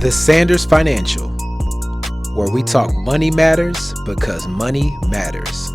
The Sanders Financial, where we talk money matters because money matters.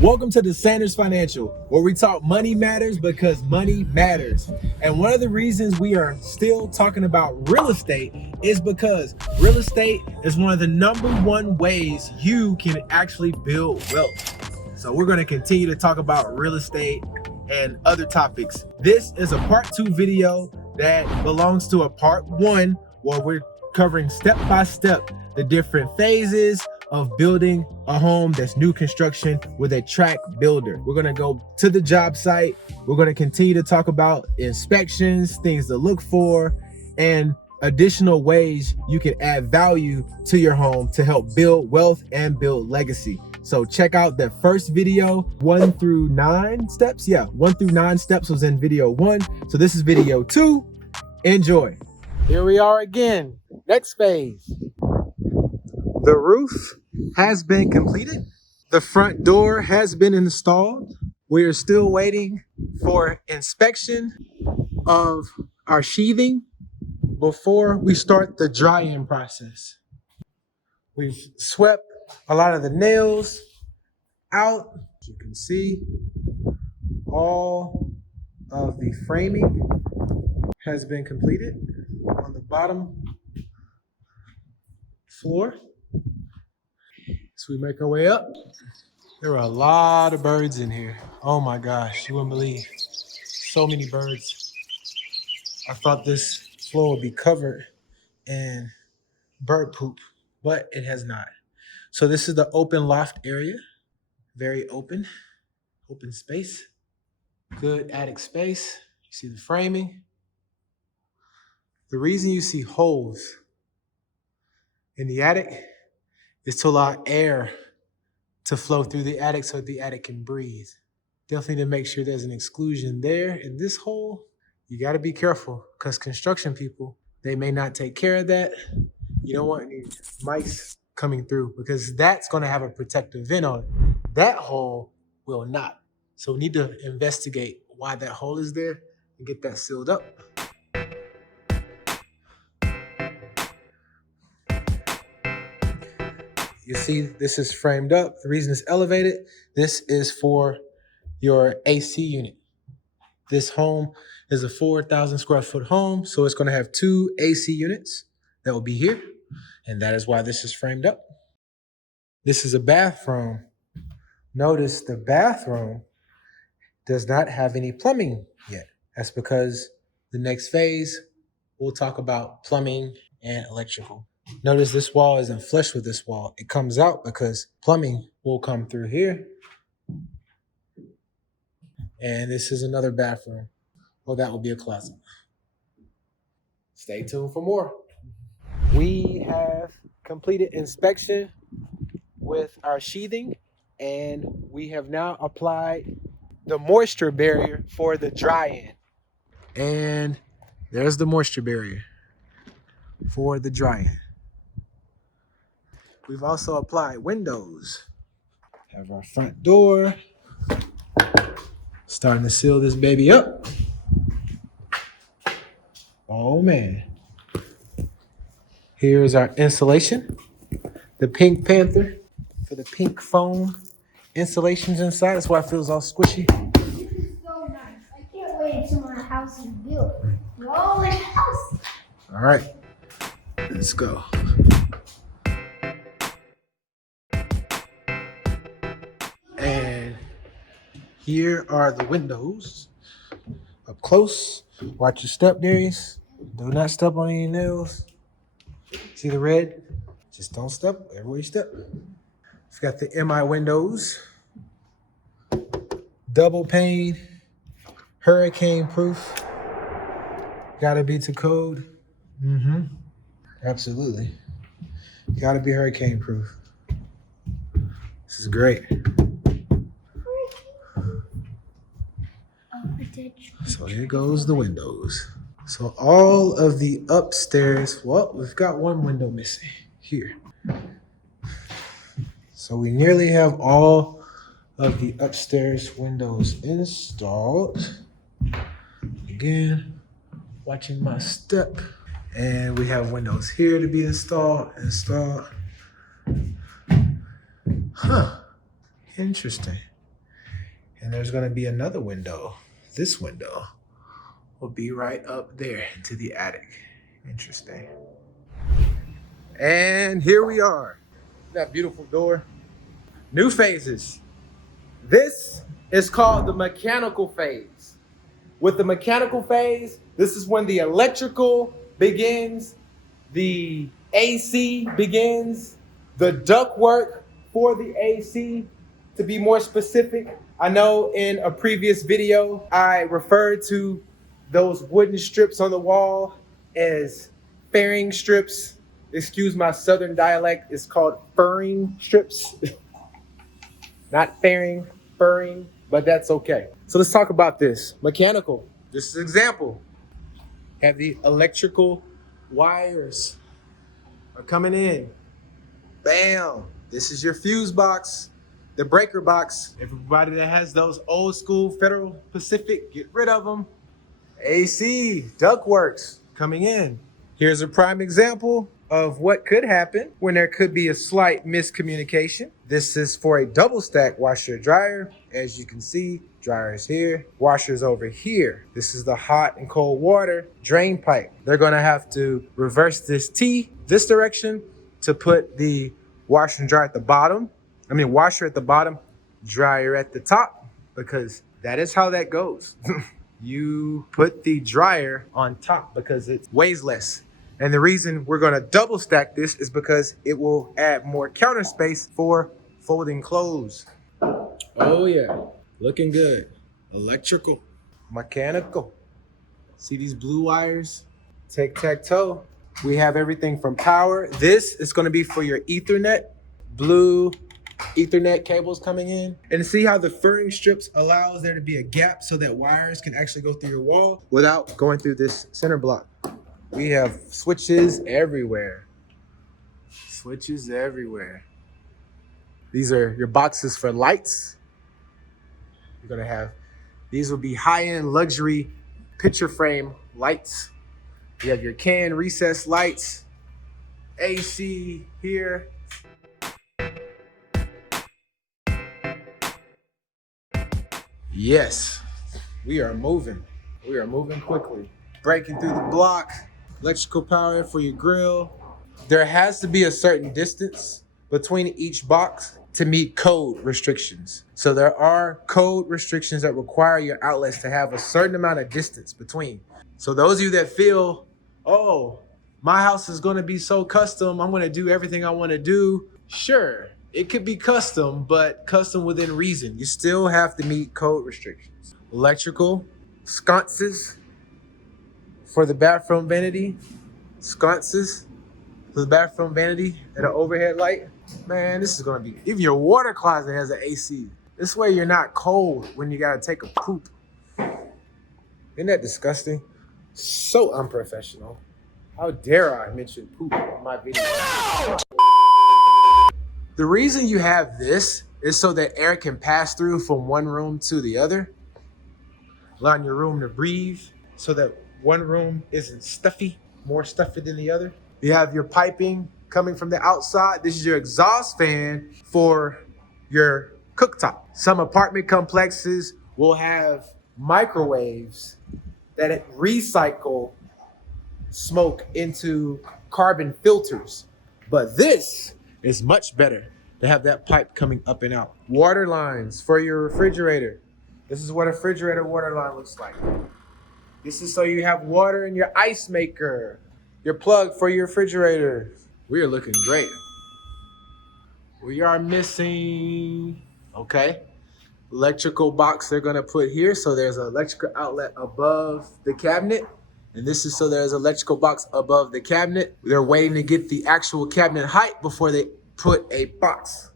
Welcome to the Sanders Financial, where we talk money matters because money matters. And one of the reasons we are still talking about real estate is because real estate is one of the number one ways you can actually build wealth. So we're going to continue to talk about real estate and other topics. This is a part 2 video that belongs to a part 1 where we're covering step by step the different phases of building a home that's new construction with a track builder. We're going to go to the job site. We're going to continue to talk about inspections, things to look for, and additional ways you can add value to your home to help build wealth and build legacy. So check out the first video, 1 through 9 steps. Yeah, 1 through 9 steps was in video 1. So this is video 2. Enjoy. Here we are again. Next phase. The roof has been completed. The front door has been installed. We are still waiting for inspection of our sheathing before we start the dry-in process. We've swept a lot of the nails out. As you can see, all of the framing has been completed on the bottom floor. So we make our way up. There are a lot of birds in here. Oh my gosh, you wouldn't believe. So many birds. I thought this floor would be covered in bird poop, but it has not. So this is the open loft area. Very open space. Good attic space. You see the framing. The reason you see holes in the attic is to allow air to flow through the attic so the attic can breathe. Definitely to make sure there's an exclusion there. In this hole, you got to be careful because construction people, they may not take care of that. You don't want any mice coming through because that's going to have a protective vent on it. That hole will not. So we need to investigate why that hole is there and get that sealed up. You see, this is framed up. The reason it's elevated, this is for your AC unit. This home is a 4,000 square foot home, so it's going to have 2 AC units that will be here, and that is why this is framed up. This is a bathroom. Notice the bathroom does not have any plumbing yet. That's because the next phase, we'll talk about plumbing and electrical. Notice this wall isn't flush with this wall. It comes out because plumbing will come through here. And this is another bathroom. Well, that will be a closet. Stay tuned for more. We have completed inspection with our sheathing, and we have now applied the moisture barrier for the dry-in. And there's the moisture barrier for the dry-in. We've also applied windows. Have our front door. Starting to seal this baby up. Oh man. Here's our insulation. The Pink Panther for the pink foam insulations inside. That's why it feels all squishy. This is so nice. I can't wait until my house is built. We're all in the house. All right, let's go. And here are the windows up close. Watch your step, Darius. Do not step on any nails. See the red? Just don't step everywhere you step. We've got the MI windows. Double pane, hurricane proof. Gotta be to code. Absolutely. Gotta be hurricane proof. This is great. So here goes the windows. So all of the upstairs, well, we've got one window missing here. So we nearly have all of the upstairs windows installed. Again, watching my step. And we have windows here to be installed. Huh, interesting. And there's gonna be another window. This window will be right up there into the attic. Interesting. And here we are. That beautiful door. New phases. This is called the mechanical phase. With the mechanical phase, this is when the electrical begins, the AC begins, the ductwork for the AC. To be more specific, I know in a previous video, I referred to those wooden strips on the wall as fairing strips. Excuse my southern dialect, it's called furring strips. Not fairing, furring, but that's okay. So let's talk about this. Mechanical, this is an example. Have the electrical wires are coming in. Bam, this is your fuse box, the breaker box. Everybody that has those old school Federal Pacific, get rid of them. AC, ductworks coming in. Here's a prime example of what could happen when there could be a slight miscommunication. This is for a double stack washer dryer. As you can see, dryer's here, washer's over here. This is the hot and cold water drain pipe. They're gonna have to reverse this T this direction to put the washer and dryer at the bottom. Washer at the bottom, dryer at the top, because that is how that goes. You put the dryer on top because it weighs less. And the reason we're gonna double stack this is because it will add more counter space for folding clothes. Oh yeah, looking good. Electrical, mechanical. See these blue wires? Tic-tac-toe. We have everything from power. This is gonna be for your Ethernet, blue Ethernet cables coming in. And see how the furring strips allows there to be a gap so that wires can actually go through your wall without going through this center block. We have switches everywhere. Switches everywhere. These are your boxes for lights. You're gonna have, these will be high-end luxury picture frame lights. You have your can recessed lights, AC here. Yes, we are moving. We are moving quickly. Breaking through the block, electrical power for your grill. There has to be a certain distance between each box to meet code restrictions. So there are code restrictions that require your outlets to have a certain amount of distance between. So those of you that feel, oh, my house is gonna be so custom, I'm gonna do everything I wanna do. Sure, it could be custom, but custom within reason. You still have to meet code restrictions. Electrical, sconces for the bathroom vanity, sconces for the bathroom vanity and an overhead light. Man, this is gonna be, even your water closet has an AC. This way you're not cold when you gotta take a poop. Isn't that disgusting? So unprofessional. How dare I mention poop in my video? The reason you have this is so that air can pass through from one room to the other, allowing your room to breathe so that one room isn't stuffy, more stuffy than the other. You have your piping coming from the outside. This is your exhaust fan for your cooktop. Some apartment complexes will have microwaves that recycle smoke into carbon filters. But this is much better to have that pipe coming up and out. Water lines for your refrigerator. This is what a refrigerator water line looks like. This is so you have water in your ice maker, your plug for your refrigerator. We are looking great. We are missing, okay, electrical box they're gonna put here. So there's an electrical outlet above the cabinet. And this is so there's an electrical box above the cabinet. They're waiting to get the actual cabinet height before they put a box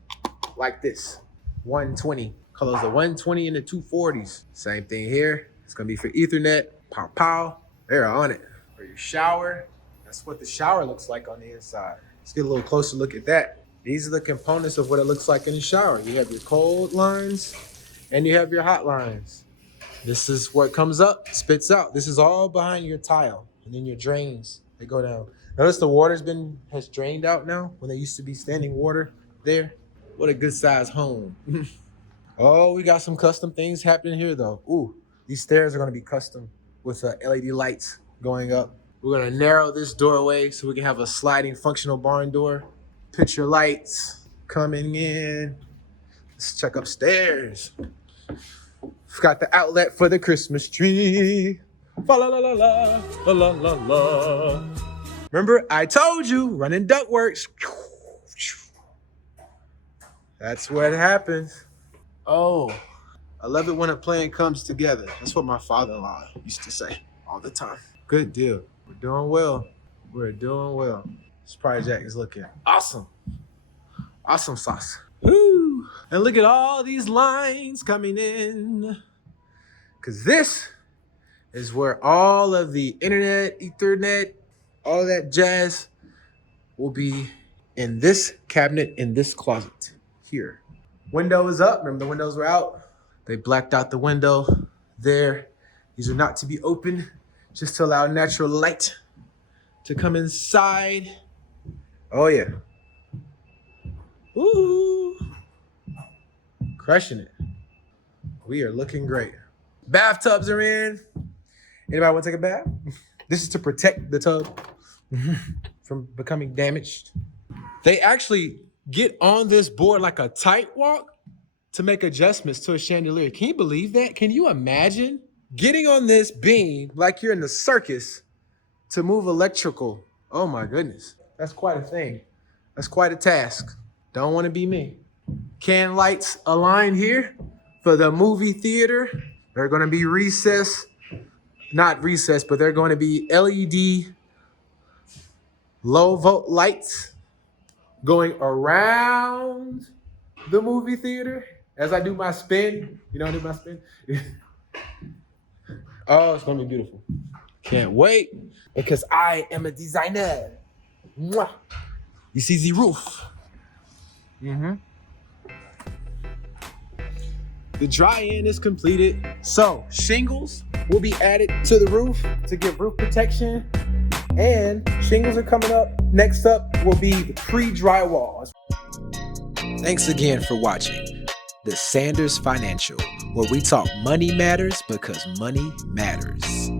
like this, 120. Call those the 120 and the 240s. Same thing here. It's gonna be for Ethernet, pow, pow. They're on it. For your shower, that's what the shower looks like on the inside. Let's get a little closer look at that. These are the components of what it looks like in the shower. You have your cold lines and you have your hot lines. This is what comes up, spits out. This is all behind your tile. And then your drains, they go down. Notice the has drained out now when there used to be standing water there. What a good size home. Oh, we got some custom things happening here though. Ooh, these stairs are gonna be custom with LED lights going up. We're gonna narrow this doorway so we can have a sliding functional barn door. Picture lights coming in. Let's check upstairs. We've got the outlet for the Christmas tree. Fa la la la la la la la la. Remember, I told you, running ductworks. That's what happens. Oh, I love it when a plan comes together. That's what my father-in-law used to say all the time. Good deal. We're doing well. We're doing well. This project is looking awesome. Awesome sauce. Woo! And look at all these lines coming in. Because this is where all of the internet, ethernet, all of that jazz will be in this cabinet, in this closet here. Window is up. Remember the windows were out? They blacked out the window there. These are not to be open, just to allow natural light to come inside. Oh yeah. Ooh. Crushing it. We are looking great. Bathtubs are in. Anybody want to take a bath? This is to protect the tub from becoming damaged. They actually get on this board like a tight walk to make adjustments to a chandelier. Can you believe that? Can you imagine getting on this beam like you're in the circus to move electrical? Oh my goodness. That's quite a thing. That's quite a task. Don't want to be me. Can lights align here for the movie theater? They're going to be not recessed, but they're going to be LED low volt lights going around the movie theater as I do my spin. You know, I do my spin. Oh, it's going to be beautiful. Can't wait because I am a designer. Mwah. You see the roof. The dry-in is completed. So shingles will be added to the roof to give roof protection. And shingles are coming up. Next up will be the pre-drywall. Thanks again for watching The Sanders Financial, where we talk money matters because money matters.